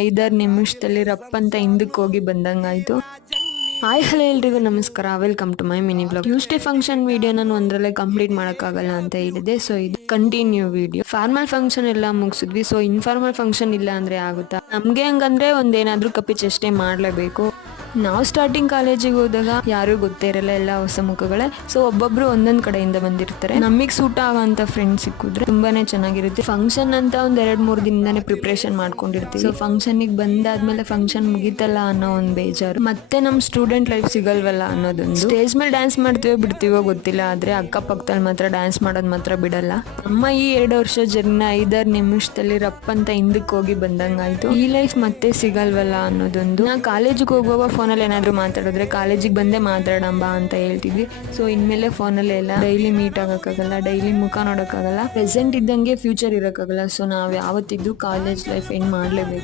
5-6 ನಿಮಿಷದಲ್ಲಿ ರಪ್ ಅಂತ ಹಿಂದಕ್ಕೆ ಹೋಗಿ ಬಂದಂಗಾಯ್ತು. ಹಾಯ್ ಹಲೋ ಎಲ್ರಿಗೂ ನಮಸ್ಕಾರ, welcome to my mini blog. Tuesday function video ನಾನು ಒಂದರಲ್ಲೇ ಕಂಪ್ಲೀಟ್ ಮಾಡೋಕ್ಕಾಗಲ್ಲ ಅಂತ ಹೇಳಿದೆ. ಸೊ ಇದು ಕಂಟಿನ್ಯೂ ವಿಡಿಯೋ. ಫಾರ್ಮಲ್ ಫಂಕ್ಷನ್ ಎಲ್ಲ ಮುಗಿಸಿದ್ವಿ. ಸೊ ಇನ್ಫಾರ್ಮಲ್ ಫಂಕ್ಷನ್ ಇಲ್ಲ ಅಂದ್ರೆ ಆಗುತ್ತಾ? ನಮ್ಗೆ ಹಂಗಂದ್ರೆ ಒಂದೇನಾದ್ರೂ ಕಪ್ಪಿ ಚೇಷ್ಟೆ ಮಾಡ್ಲೇಬೇಕು. ನಾವು ಸ್ಟಾರ್ಟಿಂಗ್ ಕಾಲೇಜಿಗೆ ಹೋದಾಗ ಯಾರು ಗೊತ್ತೇ ಇರಲ್ಲ, ಎಲ್ಲ ಹೊಸ ಮುಖಗಳೇ. ಸೊ ಒಬ್ಬೊಬ್ರು ಒಂದೊಂದ್ ಕಡೆಯಿಂದ ಬಂದಿರ್ತಾರೆ. ನಮಗ್ ಸೂಟ್ ಆಗೋಂತ ಫ್ರೆಂಡ್ಸ್ ಸಿಕ್ಕಿದ್ರೆ ತುಂಬಾನೇ ಚೆನ್ನಾಗಿರುತ್ತೆ. ಫಂಕ್ಷನ್ ಅಂತ ಒಂದ್ 2-3 ದಿನದಾನೆ ಪ್ರಿಪರೇಷನ್ ಮಾಡ್ಕೊಂಡಿರ್ತೀವಿ. ಸೊ ಫಂಕ್ಷನ್ ಬಂದಾದ್ಮೇಲೆ ಫಂಕ್ಷನ್ ಮುಗಿತಲ್ಲ ಅನ್ನೋ ಒಂದ್ ಬೇಜಾರು, ಮತ್ತೆ ನಮ್ ಸ್ಟೂಡೆಂಟ್ ಲೈಫ್ ಸಿಗಲ್ವಲ್ಲ ಅನ್ನೋದೊಂದು. ಸ್ಟೇಜ್ ಮೇಲೆ ಡ್ಯಾನ್ಸ್ ಮಾಡ್ತೀವೋ ಬಿಡ್ತೀವೋ ಗೊತ್ತಿಲ್ಲ, ಆದ್ರೆ ಅಕ್ಕಪಕ್ಕದಲ್ಲಿ ಮಾತ್ರ ಡ್ಯಾನ್ಸ್ ಮಾಡೋದ್ ಮಾತ್ರ ಬಿಡಲ್ಲ. ನಮ್ಮ ಈ 2 ವರ್ಷ ಜರ್ನಿ 5-6 ನಿಮಿಷದಲ್ಲಿ ರಪ್ ಅಂತ ಹಿಂದಕ್ಕೆ ಹೋಗಿ ಬಂದಂಗಾಯ್ತು. ಈ ಲೈಫ್ ಮತ್ತೆ ಸಿಗಲ್ವಲ್ಲ ಅನ್ನೋದೊಂದು. ನಾ ಕಾಲೇಜಿಗೆ ಹೋಗುವಾಗ ಫೋನಲ್ಲಿ ಏನಾದ್ರು ಮಾತಾಡಿದ್ರೆ ಕಾಲೇಜಿಗೆ ಬಂದೇ ಮಾತಾಡಂಬ ಅಂತ ಹೇಳ್ತಿದ್ವಿ. ಸೊ ಇನ್ಮೇಲೆ ಫೋನಲ್ಲಿ ಎಲ್ಲ ಡೈಲಿ ಮೀಟ್ ಆಗೋಕ್ಕಾಗಲ್ಲ, ಡೈಲಿ ಮುಖ ನೋಡೋಕ್ಕಾಗಲ್ಲ. ಪ್ರೆಸೆಂಟ್ ಇದ್ದಂಗೆ ಫ್ಯೂಚರ್ ಇರೋಕ್ಕಾಗಲ್ಲ. ಸೊ ನಾವ್ ಯಾವತ್ತಿದ್ರು ಕಾಲೇಜ್ ಲೈಫ್ ಎಂಡ್ ಮಾಡ್ಲೇಬೇಕು.